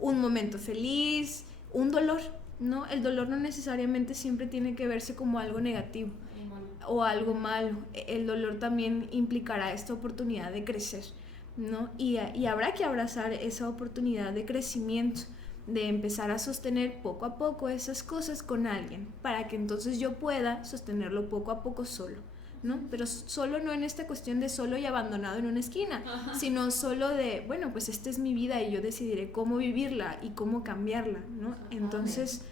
un momento feliz, un dolor, ¿no? El dolor no necesariamente siempre tiene que verse como algo negativo o algo malo. El dolor también implicará esta oportunidad de crecer, ¿no? Y habrá que abrazar esa oportunidad de crecimiento, de empezar a sostener poco a poco esas cosas con alguien, para que entonces yo pueda sostenerlo poco a poco solo, ¿no? Pero solo no en esta cuestión de solo y abandonado en una esquina, sino solo de, bueno, pues esta es mi vida y yo decidiré cómo vivirla y cómo cambiarla, ¿no? Entonces,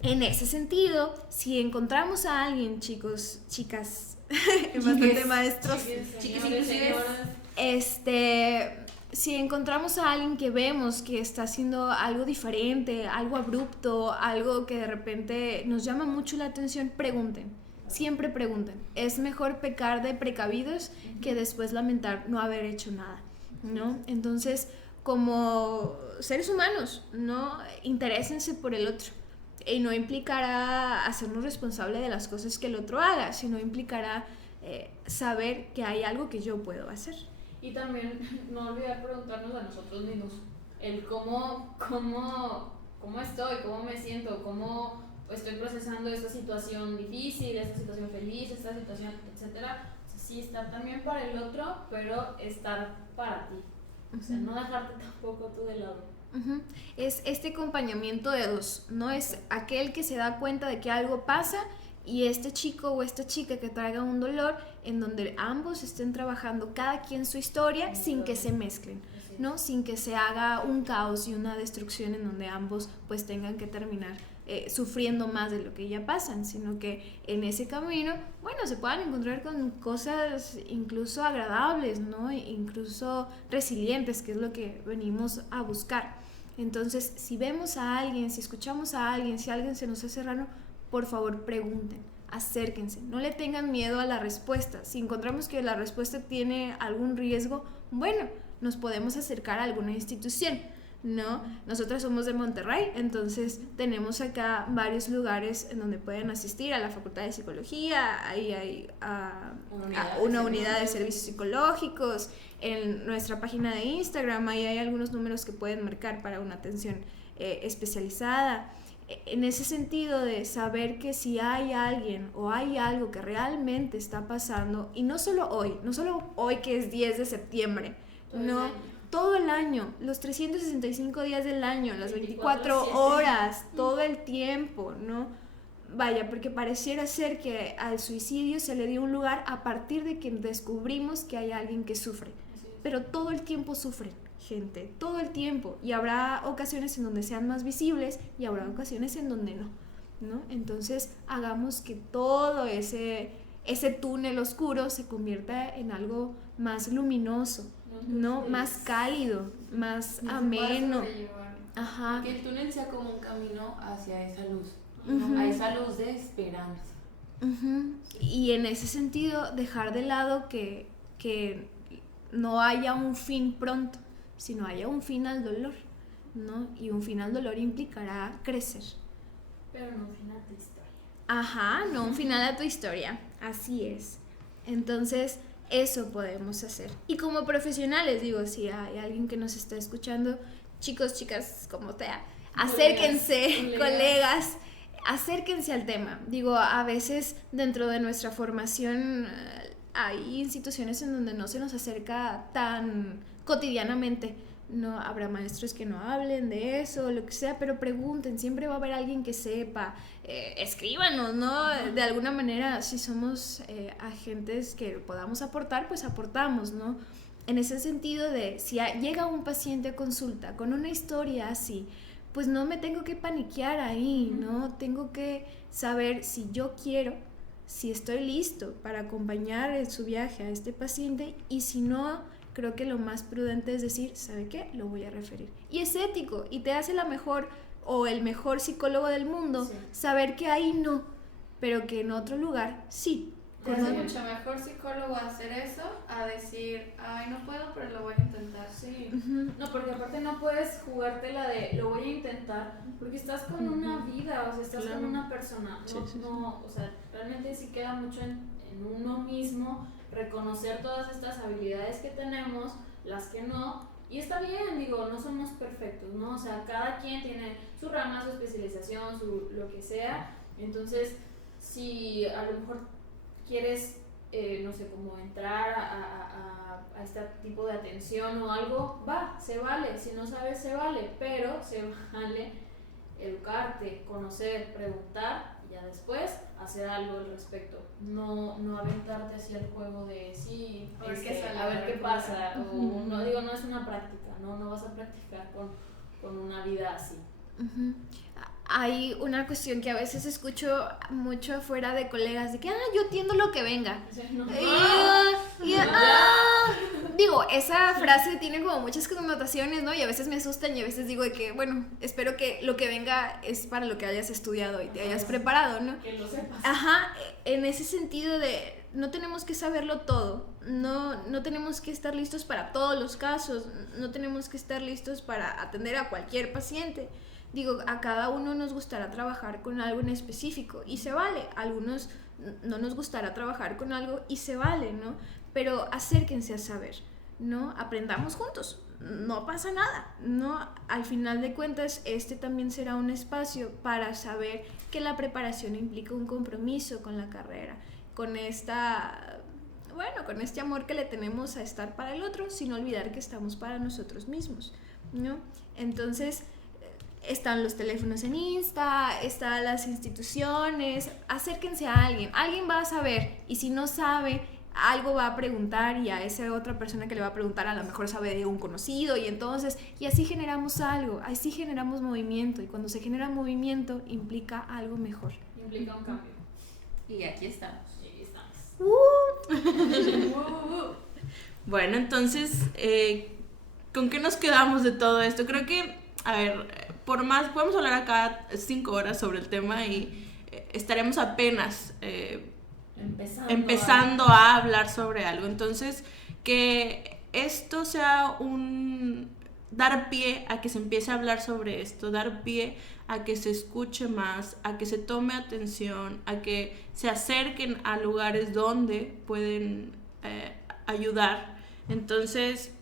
en ese sentido, si encontramos a alguien, chicos, chicas, bastante maestros, si encontramos a alguien que vemos que está haciendo algo diferente, algo abrupto, algo que de repente nos llama mucho la atención, pregunten. Siempre pregunten. Es mejor pecar de precavidos que después lamentar no haber hecho nada, ¿no? Entonces, como seres humanos, ¿no? Interésense por el otro. Y no implicará hacernos responsables de las cosas que el otro haga, sino implicará saber que hay algo que yo puedo hacer. Y también no olvidar preguntarnos a nosotros mismos el cómo estoy, cómo me siento, cómo estoy procesando esta situación difícil, esta situación feliz, esta situación, etcétera. O sea, sí, estar también para el otro, pero estar para ti. O sea, no dejarte tampoco tú de lado. Es este acompañamiento de dos, no es aquel que se da cuenta de que algo pasa y este chico o esta chica que traiga un dolor, en donde ambos estén trabajando cada quien su historia sin que se mezclen, ¿no? Sin que se haga un caos y una destrucción en donde ambos pues tengan que terminar sufriendo más de lo que ya pasan, sino que en ese camino, bueno, se puedan encontrar con cosas incluso agradables, ¿no? Incluso resilientes, que es lo que venimos a buscar. Entonces, si vemos a alguien, si escuchamos a alguien, si alguien se nos hace raro, por favor pregunten, acérquense, no le tengan miedo a la respuesta. Si encontramos que la respuesta tiene algún riesgo, bueno, nos podemos acercar a alguna institución, ¿no? Nosotras somos de Monterrey, entonces tenemos acá varios lugares en donde pueden asistir, a la Facultad de Psicología, ahí hay una unidad de servicios psicológicos, en nuestra página de Instagram, ahí hay algunos números que pueden marcar para una atención especializada. En ese sentido de saber que si hay alguien o hay algo que realmente está pasando, y no solo hoy que es 10 de septiembre, no, todo el año, los 365 días del año, las 24 horas, todo el tiempo, ¿no? Vaya, porque pareciera ser que al suicidio se le dio un lugar a partir de que descubrimos que hay alguien que sufre, pero todo el tiempo sufren, gente, todo el tiempo, y habrá ocasiones en donde sean más visibles y habrá ocasiones en donde no. Entonces hagamos que todo ese túnel oscuro se convierta en algo más luminoso, ¿no? Más cálido, más ameno. Ajá. Que el túnel sea como un camino hacia esa luz, a esa luz de esperanza. Y en ese sentido, dejar de lado que no haya un fin pronto, sino haya un fin al dolor, ¿no? Y un fin al dolor implicará crecer. Pero no un final a tu historia. Ajá, no un final a tu historia, así es. Entonces, eso podemos hacer. Y como profesionales, digo, si hay alguien que nos está escuchando, chicos, chicas, como sea, acérquense, colegas, acérquense al tema. Digo, a veces dentro de nuestra formación hay instituciones en donde no se nos acerca tan cotidianamente. No habrá maestros que no hablen de eso, lo que sea, pero pregunten, siempre va a haber alguien que sepa, escríbanos, ¿no? De alguna manera, si somos agentes que podamos aportar, pues aportamos, ¿no? En ese sentido de, si llega un paciente a consulta con una historia así, pues no me tengo que paniquear ahí, ¿no? Tengo que saber si yo quiero, si estoy listo para acompañar en su viaje a este paciente, y si no, creo que lo más prudente es decir, ¿sabe qué? Lo voy a referir. Y es ético y te hace la mejor o el mejor psicólogo del mundo saber que ahí no, pero que en otro lugar sí. Te hace mucho mejor psicólogo hacer eso a decir, ay, no puedo, pero lo voy a intentar. Sí. No, porque aparte no puedes jugártela de lo voy a intentar, porque estás con una vida, o sea, estás con una persona. No, o sea, realmente sí queda mucho en uno mismo reconocer todas estas habilidades que tenemos, las que no, y está bien, digo, no somos perfectos, ¿no? O sea, cada quien tiene su rama, su especialización, lo que sea. Entonces, si a lo mejor quieres, no sé, como entrar a este tipo de atención o algo, se vale, si no sabes se vale, pero se vale educarte, conocer, preguntar y ya después hacer algo al respecto, no aventarte hacia el juego de sí, A ver qué sale, a ver qué pasa, o Ujú. no es una práctica, no vas a practicar con una vida así. Ujú. Hay una cuestión que a veces escucho mucho afuera de colegas de que, yo entiendo lo que venga. O sea, no. Digo, esa frase tiene como muchas connotaciones, ¿no? Y a veces me asustan y a veces digo de que, bueno, espero que lo que venga es para lo que hayas estudiado y te hayas preparado, ¿no? Que lo sepas. Ajá, en ese sentido de no tenemos que saberlo todo, no tenemos que estar listos para todos los casos, no tenemos que estar listos para atender a cualquier paciente. Digo, a cada uno nos gustará trabajar con algo en específico y se vale, a algunos no nos gustará trabajar con algo y se vale, ¿no? Pero acérquense a saber, ¿no? Aprendamos juntos, no pasa nada, ¿no? Al final de cuentas, este también será un espacio para saber que la preparación implica un compromiso con la carrera, con este amor que le tenemos a estar para el otro, sin olvidar que estamos para nosotros mismos, ¿no? Entonces, están los teléfonos en Insta, están las instituciones, acérquense a alguien va a saber, y si no sabe, algo va a preguntar, y a esa otra persona que le va a preguntar a lo mejor sabe de un conocido, y entonces, y así generamos algo, así generamos movimiento, y cuando se genera movimiento implica algo mejor. Implica un cambio. Y aquí estamos. Y ahí estamos. Bueno, entonces, ¿con qué nos quedamos de todo esto? Creo que, a ver, por más, podemos hablar acá 5 horas sobre el tema y estaremos apenas empezando a hablar sobre algo. Entonces, que esto sea dar pie a que se empiece a hablar sobre esto, dar pie a que se escuche más, a que se tome atención, a que se acerquen a lugares donde pueden ayudar. Entonces,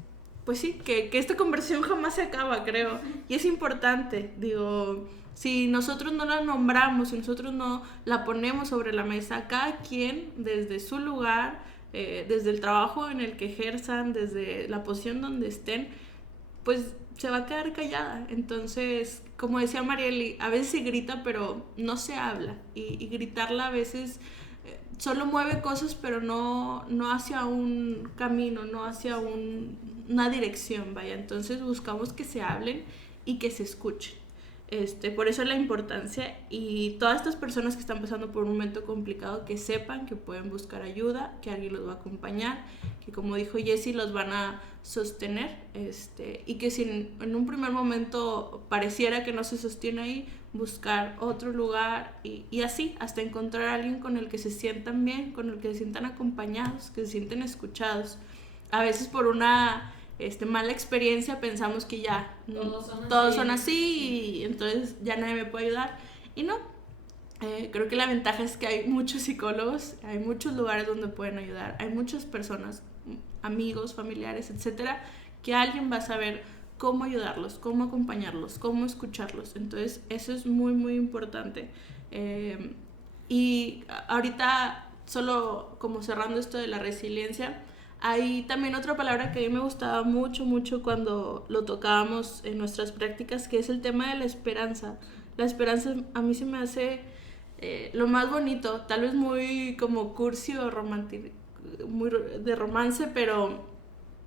pues sí, que esta conversación jamás se acaba, creo, y es importante, digo, si nosotros no la nombramos, si nosotros no la ponemos sobre la mesa, cada quien desde su lugar, desde el trabajo en el que ejerzan, desde la posición donde estén, pues se va a quedar callada. Entonces, como decía Marieli, a veces se grita, pero no se habla, y gritarla a veces solo mueve cosas, pero no hacia un camino, no hacia una dirección, vaya. Entonces buscamos que se hablen y que se escuchen. Por eso la importancia, y todas estas personas que están pasando por un momento complicado, que sepan que pueden buscar ayuda, que alguien los va a acompañar, que como dijo Jessie, los van a sostener, y que si en un primer momento pareciera que no se sostiene ahí, buscar otro lugar y así hasta encontrar a alguien con el que se sientan bien, con el que se sientan acompañados, que se sienten escuchados. A veces por una mala experiencia pensamos que ya todos son así y entonces ya nadie me puede ayudar, y no. Creo que la ventaja es que hay muchos psicólogos, hay muchos lugares donde pueden ayudar, hay muchas personas, amigos, familiares, etcétera, que alguien va a saber cómo ayudarlos, cómo acompañarlos, cómo escucharlos. Entonces eso es muy muy importante. Y ahorita, solo como cerrando esto de la resiliencia, hay también otra palabra que a mí me gustaba mucho cuando lo tocábamos en nuestras prácticas, que es el tema de la esperanza. La esperanza a mí se me hace lo más bonito, tal vez muy como cursi o romántico, muy de romance, pero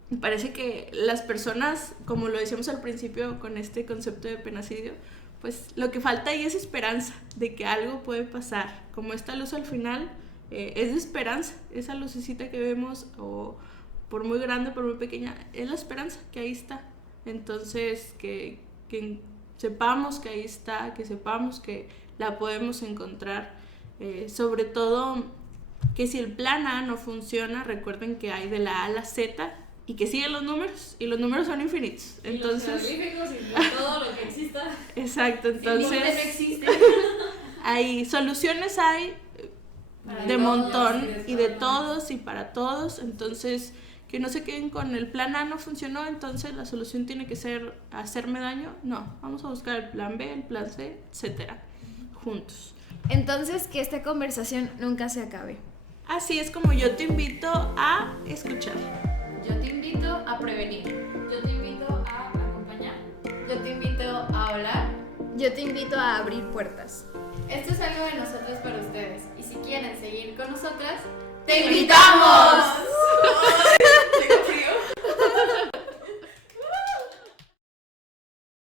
me parece que las personas, como lo decíamos al principio con este concepto de penacidio, pues lo que falta ahí es esperanza de que algo puede pasar. Como esta luz al final es de esperanza, esa lucecita que vemos, o por muy grande, por muy pequeña, es la esperanza que ahí está. Entonces, que sepamos que ahí está, que sepamos que la podemos encontrar. Sobre todo, que si el plan A no funciona, recuerden que hay de la A a la Z, y que siguen los números, y los números son infinitos. Entonces, y los jeroglíficos y todo lo que exista. Exacto, entonces no existe. hay soluciones, hay Para de todos, montón, y de para todos y para todos. Entonces, que no se queden con el plan A no funcionó, entonces la solución tiene que ser hacerme daño. No, vamos a buscar el plan B, el plan C, etcétera, juntos. Entonces, que esta conversación nunca se acabe. Así es como yo te invito a escuchar. Yo te invito invito a prevenir. Yo te invito a acompañar. Yo te invito a hablar. Yo te invito a abrir puertas. Esto es algo de nosotros para ustedes. Y si quieren seguir con nosotras, ¡Te invitamos! Tengo frío.